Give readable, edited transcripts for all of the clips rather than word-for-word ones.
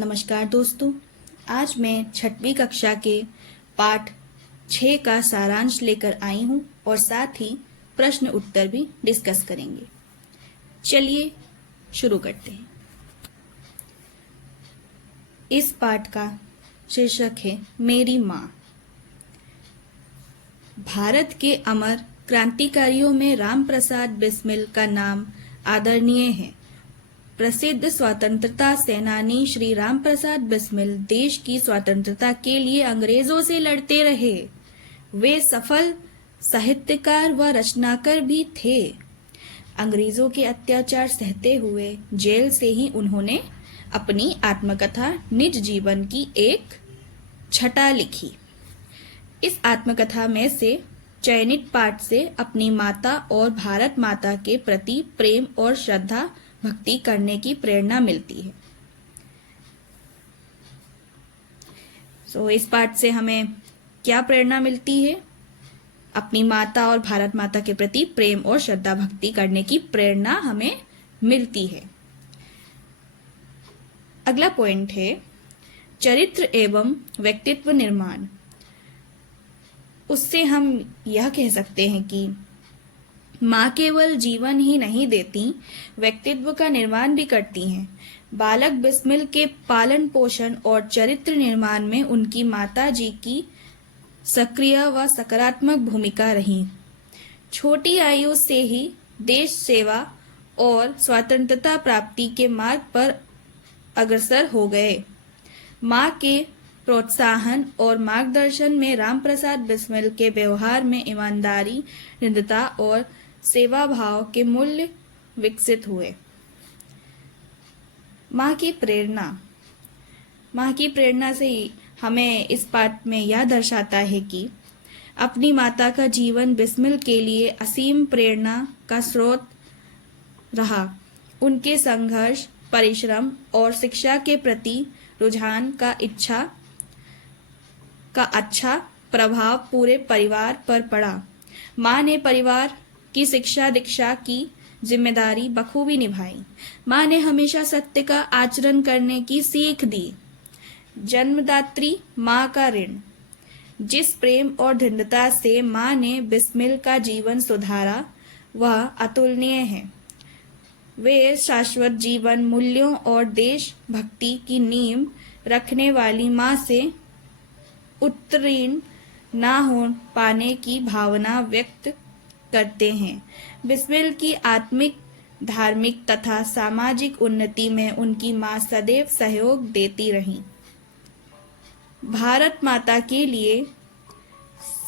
नमस्कार दोस्तों, आज मैं छठवीं कक्षा के पाठ 6 का सारांश लेकर आई हूँ और साथ ही प्रश्न उत्तर भी डिस्कस करेंगे। चलिए शुरू करते हैं। इस पाठ का शीर्षक है मेरी माँ। भारत के अमर क्रांतिकारियों में राम प्रसाद बिस्मिल का नाम आदरणीय है। प्रसिद्ध स्वतंत्रता सेनानी श्री राम प्रसाद बिस्मिल देश की स्वतंत्रता के लिए अंग्रेजों से लड़ते रहे। वे सफल साहित्यकार व रचनाकार भी थे। अंग्रेजों के अत्याचार सहते हुए जेल से ही उन्होंने अपनी आत्मकथा निज जीवन की एक छटा लिखी। इस आत्मकथा में से चयनित पाठ से अपनी माता और भारत माता के प्रति प्रेम और श्रद्धा भक्ति करने की प्रेरणा मिलती है। इस पाठ से हमें क्या प्रेरणा मिलती है? अपनी माता और भारत माता के प्रति प्रेम और श्रद्धा भक्ति करने की प्रेरणा हमें मिलती है। अगला पॉइंट है चरित्र एवं व्यक्तित्व निर्माण। उससे हम यह कह सकते हैं कि माँ केवल जीवन ही नहीं देती, व्यक्तित्व का निर्माण भी करती हैं। बालक बिस्मिल के पालन पोषण और चरित्र निर्माण में उनकी माता जी की सक्रिय व सकारात्मक भूमिका रही। छोटी आयु से ही देश सेवा और स्वतंत्रता प्राप्ति के मार्ग पर अग्रसर हो गए। माँ के प्रोत्साहन और मार्गदर्शन में राम प्रसाद बिस्मिल के व्यवहार में ईमानदारी, निडरता और सेवा भाव के मूल्य विकसित हुए। माँ की प्रेरणा से हमें इस पाठ में यह दर्शाता है कि अपनी माता का जीवन बिस्मिल के लिए असीम प्रेरणा का स्रोत रहा। उनके संघर्ष, परिश्रम और शिक्षा के प्रति रुझान का अच्छा प्रभाव पूरे परिवार पर पड़ा। माँ ने परिवार की शिक्षा दीक्षा की जिम्मेदारी बखूबी निभाई। माँ ने हमेशा सत्य का आचरण करने की सीख दी। जन्मदात्री माँ का ऋण। जिस प्रेम और दृढ़ता से माँ ने बिस्मिल का जीवन सुधारा वह अतुलनीय है। वे शाश्वत जीवन मूल्यों और देशभक्ति की नींव रखने वाली माँ से उत्तीर्ण ना हो पाने की भावना व्यक्त करते हैं। बिस्मिल की आत्मिक, धार्मिक तथा सामाजिक उन्नति में उनकी मां सदैव सहयोग देती रही। भारत माता के लिए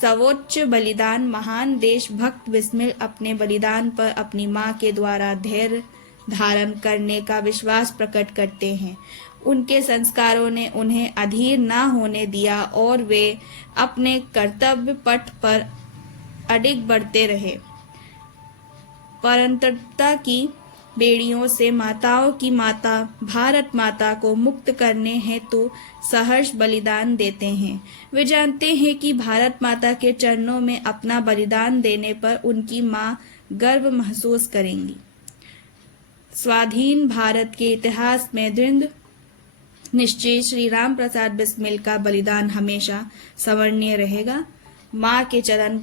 सर्वोच्च बलिदान महान देशभक्त बिस्मिल अपने बलिदान पर अपनी मां के द्वारा धैर्य धारण करने का विश्वास प्रकट करते हैं। उनके संस्कारों ने उन्हें अधीर ना होने दिया और वे अपने कर्तव्य पथ पर अडिग बढ़ते रहे। परतंत्रता की बेड़ियों से माताओं की माता भारत माता को मुक्त करने हेतु सहर्ष बलिदान देते हैं। वे जानते हैं कि भारत माता के चरणों में अपना बलिदान देने पर उनकी मां गर्व महसूस करेंगी। स्वाधीन भारत के इतिहास में दृढ़ निश्चय श्री राम प्रसाद बिस्मिल का बलिदान हमेशा स्मरणीय रहेगा। माँ के चरण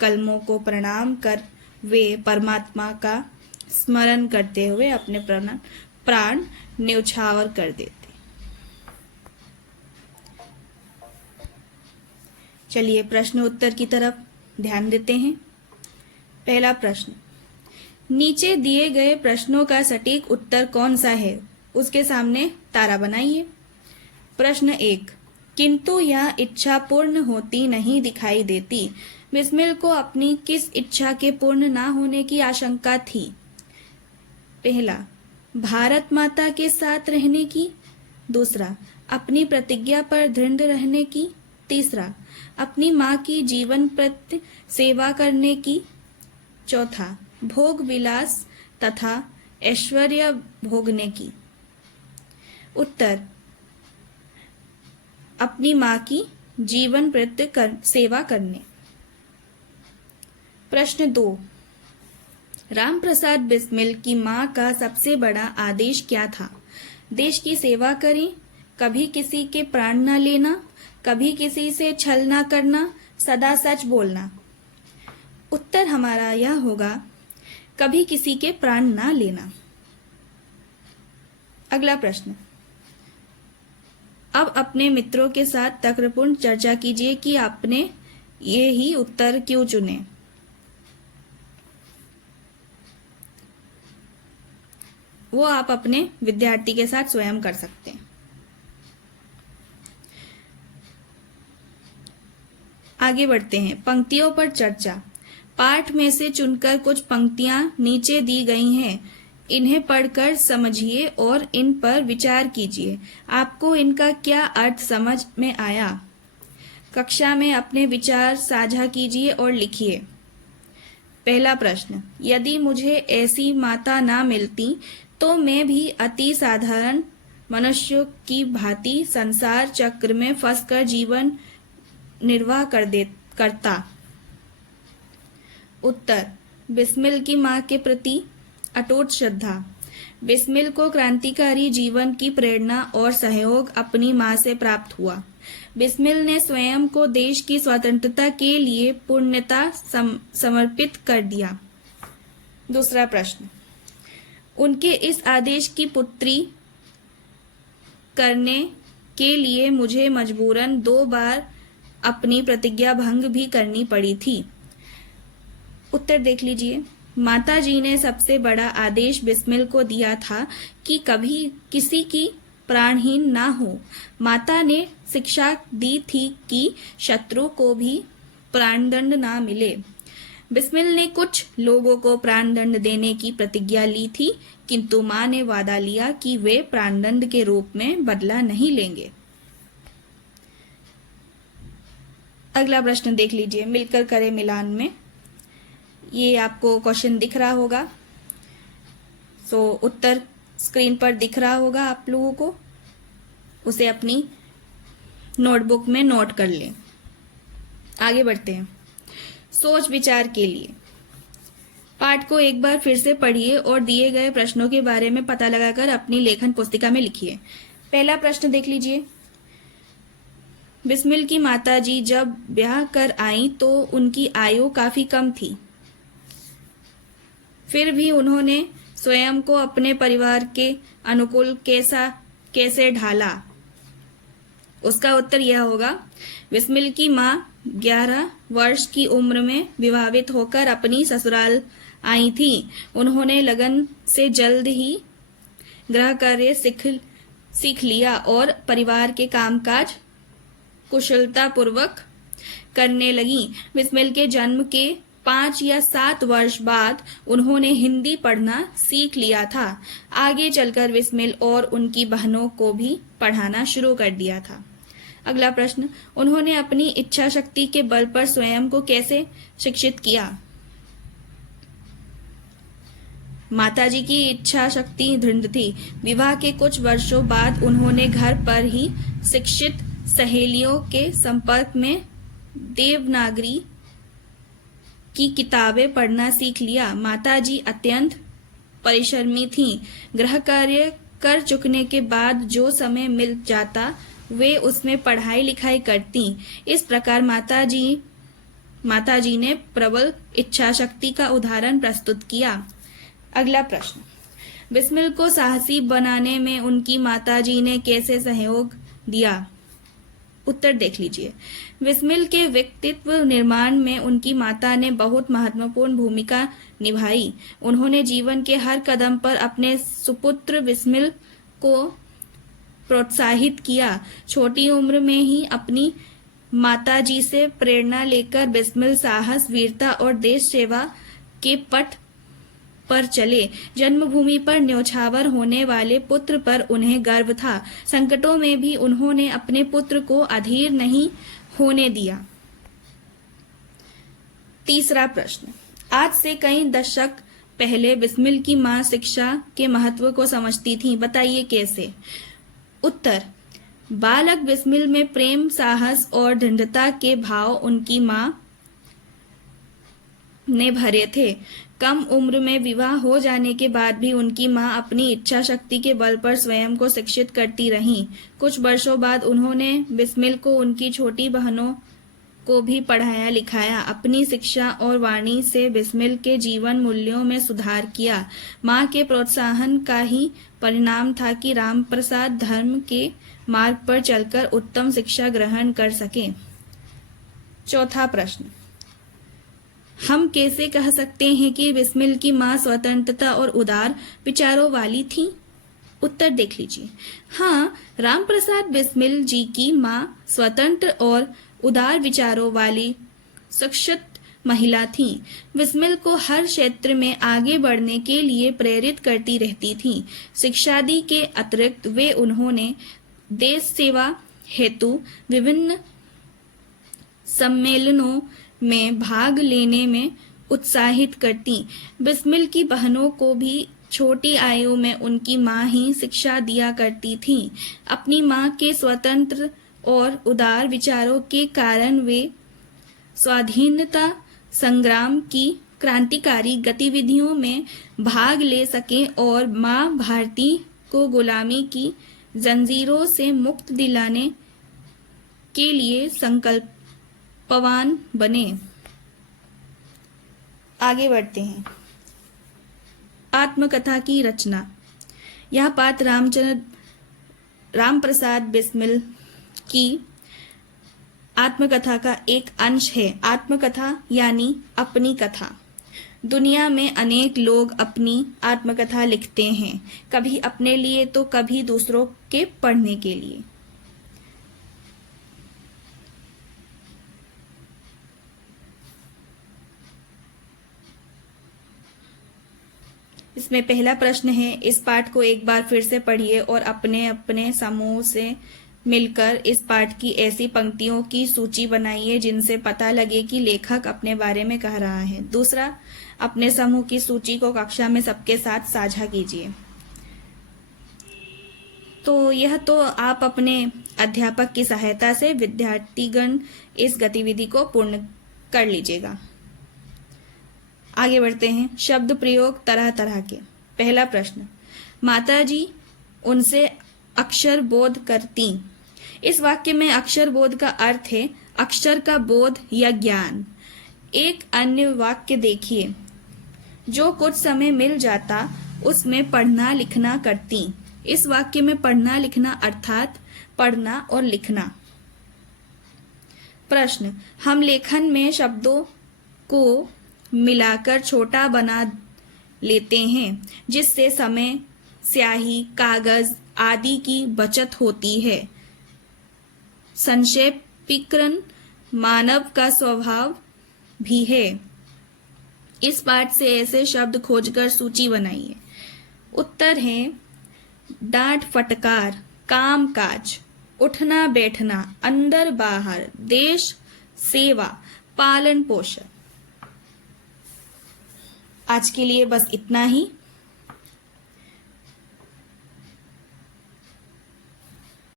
कलमों को प्रणाम कर वे परमात्मा का स्मरण करते हुए अपने प्राण न्यौछावर कर देते। चलिए प्रश्न उत्तर की तरफ ध्यान देते हैं। पहला प्रश्न, नीचे दिए गए प्रश्नों का सटीक उत्तर कौन सा है? उसके सामने तारा बनाइए। प्रश्न 1, किंतु यह इच्छा पूर्ण होती नहीं दिखाई देती। बिस्मिल को अपनी किस इच्छा के पूर्ण ना होने की आशंका थी? पहला, भारत माता के साथ रहने की। दूसरा, अपनी प्रतिज्ञा पर दृढ़ रहने की। तीसरा, अपनी माँ की जीवन प्रति सेवा करने की। चौथा, भोग विलास तथा ऐश्वर्य भोगने की। उत्तर, अपनी माँ की जीवन प्रति सेवा करने। प्रश्न 2, राम प्रसाद बिस्मिल की मां का सबसे बड़ा आदेश क्या था? देश की सेवा करें, कभी किसी के प्राण न लेना, कभी किसी से छल न करना, सदा सच बोलना। उत्तर हमारा यह होगा, कभी किसी के प्राण न लेना। अगला प्रश्न, अब अपने मित्रों के साथ तर्कपूर्ण चर्चा कीजिए कि आपने ये ही उत्तर क्यों चुने। वो आप अपने विद्यार्थी के साथ स्वयं कर सकते हैं। आगे बढ़ते हैं, पंक्तियों पर चर्चा। पाठ में से चुनकर कुछ पंक्तियां नीचे दी गई हैं, इन्हें पढ़कर समझिए और इन पर विचार कीजिए। आपको इनका क्या अर्थ समझ में आया? कक्षा में अपने विचार साझा कीजिए और लिखिए। पहला प्रश्न, यदि मुझे ऐसी माता ना मिलती तो मैं भी अति साधारण मनुष्यों की भांति संसार चक्र में फंसकर जीवन निर्वाह करता। उत्तर, बिस्मिल की मां के प्रति अटूट श्रद्धा। बिस्मिल को क्रांतिकारी जीवन की प्रेरणा और सहयोग अपनी मां से प्राप्त हुआ। बिस्मिल ने स्वयं को देश की स्वतंत्रता के लिए पूर्णतः समर्पित कर दिया। दूसरा प्रश्न, उनके इस आदेश की पुत्री करने के लिए मुझे मजबूरन 2 बार अपनी प्रतिज्ञा भंग भी करनी पड़ी थी। उत्तर देख लीजिए। माता जी ने सबसे बड़ा आदेश बिस्मिल को दिया था कि कभी किसी की प्राणहीन ना हो। माता ने शिक्षा दी थी कि शत्रु को भी प्राणदंड ना मिले। बिस्मिल ने कुछ लोगों को प्राणदंड देने की प्रतिज्ञा ली थी, किंतु मां ने वादा लिया कि वे प्राणदंड के रूप में बदला नहीं लेंगे। अगला प्रश्न देख लीजिए, मिलकर करें मिलान में। ये आपको क्वेश्चन दिख रहा होगा, सो उत्तर स्क्रीन पर दिख रहा होगा आप लोगों को, उसे अपनी नोटबुक में नोट कर लें। आगे बढ़ते हैं, सोच विचार के लिए। पाठ को एक बार फिर से पढ़िए और दिए गए प्रश्नों के बारे में पता लगाकर अपनी लेखन पुस्तिका में लिखिए। पहला प्रश्न देख लीजिए, बिस्मिल की माताजी जब ब्याह कर आईं तो उनकी आयु काफी कम थी, फिर भी उन्होंने स्वयं को अपने परिवार के अनुकूल कैसे ढाला? उसका उत्तर यह होगा, बिस्मिल की मां 11 वर्ष की उम्र में विवाहित होकर अपनी ससुराल आई थी। उन्होंने लगन से जल्द ही गृह कार्य सीख लिया और परिवार के कामकाज कुशलता पूर्वक करने लगी। बिस्मिल के जन्म के 5 या 7 वर्ष बाद उन्होंने हिंदी पढ़ना सीख लिया था। आगे चलकर बिस्मिल और उनकी बहनों को भी पढ़ाना शुरू कर दिया था। अगला प्रश्न, उन्होंने अपनी इच्छा शक्ति के बल पर स्वयं को कैसे शिक्षित किया? माताजी की इच्छा शक्ति दृढ़ थी। विवाह के कुछ वर्षों बाद उन्होंने घर पर ही शिक्षित सहेलियों के संपर्क में देवनागरी की किताबें पढ़ना सीख लिया। माताजी अत्यंत परिश्रमी थीं। गृह कार्य कर चुकने के बाद जो समय मिल जाता वे उसमें पढ़ाई लिखाई करती। इस प्रकार माताजी ने प्रबल इच्छा शक्ति का उदाहरण प्रस्तुत किया। अगला प्रश्न, बिस्मिल को साहसी बनाने में उनकी माताजी ने कैसे सहयोग दिया? उत्तर देख लीजिए। बिस्मिल के व्यक्तित्व निर्माण में उनकी माता ने बहुत महत्वपूर्ण भूमिका निभाई। उन्होंने जीवन के हर कदम पर अपने सुपुत्र बिस्मिल को प्रोत्साहित किया। छोटी उम्र में ही अपनी माताजी से प्रेरणा लेकर बिस्मिल साहस, वीरता और देश सेवा के पथ पर चले। जन्मभूमि पर न्यौछावर होने वाले पुत्र पर उन्हें गर्व था। संकटों में भी उन्होंने अपने पुत्र को अधीर नहीं होने दिया। तीसरा प्रश्न, आज से कई दशक पहले बिस्मिल की मां शिक्षा के महत्व को समझती थी, बताइए कैसे? उत्तर, बालक बिस्मिल में प्रेम, साहस और दृढ़ता के भाव उनकी मां ने भरे थे। कम उम्र में विवाह हो जाने के बाद भी उनकी मां अपनी इच्छा शक्ति के बल पर स्वयं को शिक्षित करती रहीं। कुछ वर्षों बाद उन्होंने बिस्मिल को उनकी छोटी बहनों को भी पढ़ाया लिखाया। अपनी शिक्षा और वाणी से बिस्मिल के जीवन मूल्यों में सुधार किया। मां के प्रोत्साहन का ही परिणाम था कि रामप्रसाद धर्म के मार्ग पर चलकर उत्तम शिक्षा ग्रहण कर सके। चौथा प्रश्न, हम कैसे कह सकते हैं कि बिस्मिल की मां स्वतंत्रता और उदार विचारों वाली थी? उत्तर देख लीजिए। हाँ, रामप्रसाद बिस्मिल जी की मां स्वतंत्र और उदार विचारों वाली सशक्त महिला थी। बिस्मिल को हर क्षेत्र में आगे बढ़ने के लिए प्रेरित करती रहती थी। शिक्षादि के अतिरिक्त वे उन्होंने देश सेवा हेतु विभिन्न सम्मेलनों में भाग लेने में उत्साहित करती। बिस्मिल की बहनों को भी छोटी आयु में उनकी मां ही शिक्षा दिया करती थी। अपनी मां के स्वतंत्र और उदार विचारों के कारण वे स्वाधीनता संग्राम की क्रांतिकारी गतिविधियों में भाग ले सके और मां भारती को गुलामी की जंजीरों से मुक्त दिलाने के लिए संकल्पवान बने। आगे बढ़ते हैं। आत्मकथा की रचना। यह पाठ रामप्रसाद बिस्मिल की आत्मकथा का एक अंश है। आत्मकथा यानी अपनी कथा। दुनिया में अनेक लोग अपनी आत्मकथा लिखते हैं, कभी अपने लिए तो कभी दूसरों के पढ़ने के लिए। इसमें पहला प्रश्न है, इस पाठ को एक बार फिर से पढ़िए और अपने अपने समूह से मिलकर इस पाठ की ऐसी पंक्तियों की सूची बनाइए जिनसे पता लगे कि लेखक अपने बारे में कह रहा है। दूसरा, अपने समूह की सूची को कक्षा में सबके साथ साझा कीजिए। तो यह तो आप अपने अध्यापक की सहायता से विद्यार्थीगण इस गतिविधि को पूर्ण कर लीजिएगा। आगे बढ़ते हैं। शब्द प्रयोग तरह तरह के। पहला प्रश्न, माताजी उनसे अक्षर बोध करती। इस वाक्य में अक्षर बोध का अर्थ है अक्षर का बोध या ज्ञान। एक अन्य वाक्य देखिए, जो कुछ समय मिल जाता उसमें पढ़ना लिखना करती। इस वाक्य में पढ़ना लिखना अर्थात पढ़ना और लिखना। प्रश्न, हम लेखन में शब्दों को मिलाकर छोटा बना लेते हैं जिससे समय, स्याही, कागज आदि की बचत होती है। संक्षेपीकरण मानव का स्वभाव भी है। इस पाठ से ऐसे शब्द खोजकर सूची बनाइए। उत्तर है डांट फटकार, काम काज, उठना बैठना, अंदर बाहर, देश सेवा, पालन पोषण। आज के लिए बस इतना ही।